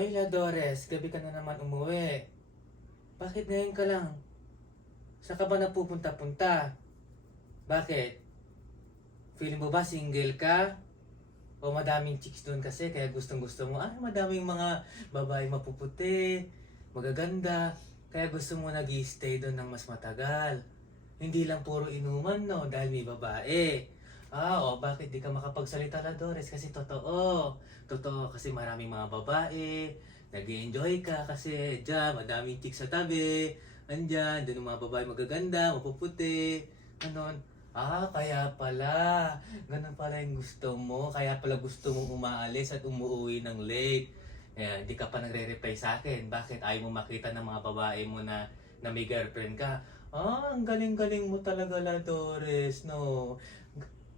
Hoy, Ladores, gabi ka na naman umuwi. Bakit ngayon ka lang? Saan ka ba napupunta-punta? Bakit? Feeling mo ba single ka? O madaming chicks doon kasi kaya gustong-gusto mo? Madaming mga babae mapuputi, magaganda. Kaya gusto mo nag-i-stay doon ng mas matagal. Hindi lang puro inuman, no? Dahil may babae. Bakit di ka makapagsalita, Ladores? Kasi totoo. Totoo kasi maraming mga babae. Nag-i-enjoy ka kasi dyan, madaming chicks sa tabi. Andyan, dun yung mga babae magaganda, mapuputi. Ganon. Kaya pala. Ganon pala yung gusto mo. Kaya pala gusto mong umaalis at umuwi ng late. Hindi ka pa nagre-reply sa akin. Bakit ayaw mo makita ng mga babae mo na may girlfriend ka? Ang galing-galing mo talaga, Ladores, no?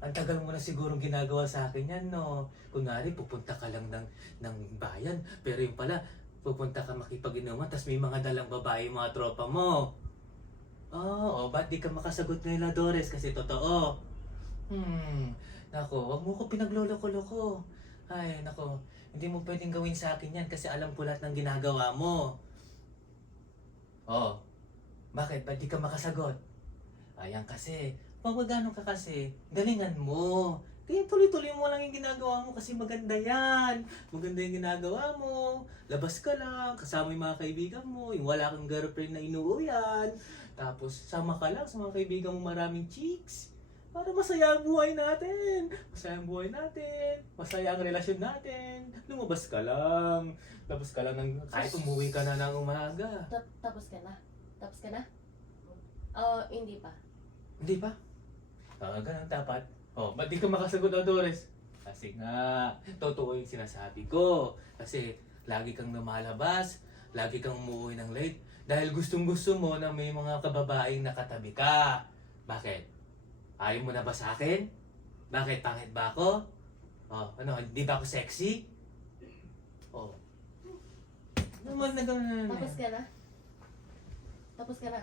Ang tagal mo na sigurong ginagawa sa akin yan, no? Kunwari, pupunta ka lang ng bayan, pero yung pala, pupunta ka makipag-inuman, tas may mga dalang babae yung mga tropa mo. Ba't di ka makasagot ngayon, Ladores? Kasi totoo. Nako, wag mo ko pinagloloko-loko. Ay, nako, hindi mo pwedeng gawin sa akin yan kasi alam ko lahat ng ginagawa mo. Bakit? Ba't di ka makasagot? Ayan kasi, pagmagano ka kasi, galingan mo. Kaya tuloy-tuloy mo lang yung ginagawa mo kasi maganda yan. Maganda yung ginagawa mo. Labas ka lang, kasama yung mga kaibigan mo, yung wala kang girlfriend na inuuyan. Tapos sama ka lang sa mga kaibigan mo maraming chicks. Para masaya ang buhay natin. Masaya ang buhay natin. Masaya ang relasyon natin. Lumabas ka lang. Tapos ka lang kahit umuwi ka na ng umaga. Tapos ka na? Tapos ka na? Hindi pa. Hindi pa? Ganun dapat. Ba't di ka makasagot, Ladores? Kasi nga, totoo yung sinasabi ko. Kasi lagi kang lumalabas, lagi kang umuwi ng late, dahil gustong-gusto mo na may mga kababaeng nakatabi ka. Bakit? Ayaw mo na ba sa akin? Bakit? Pangit ba ako? Hindi ba ako sexy? Naman na gano'n. Tapos ka na? Tapos ka na?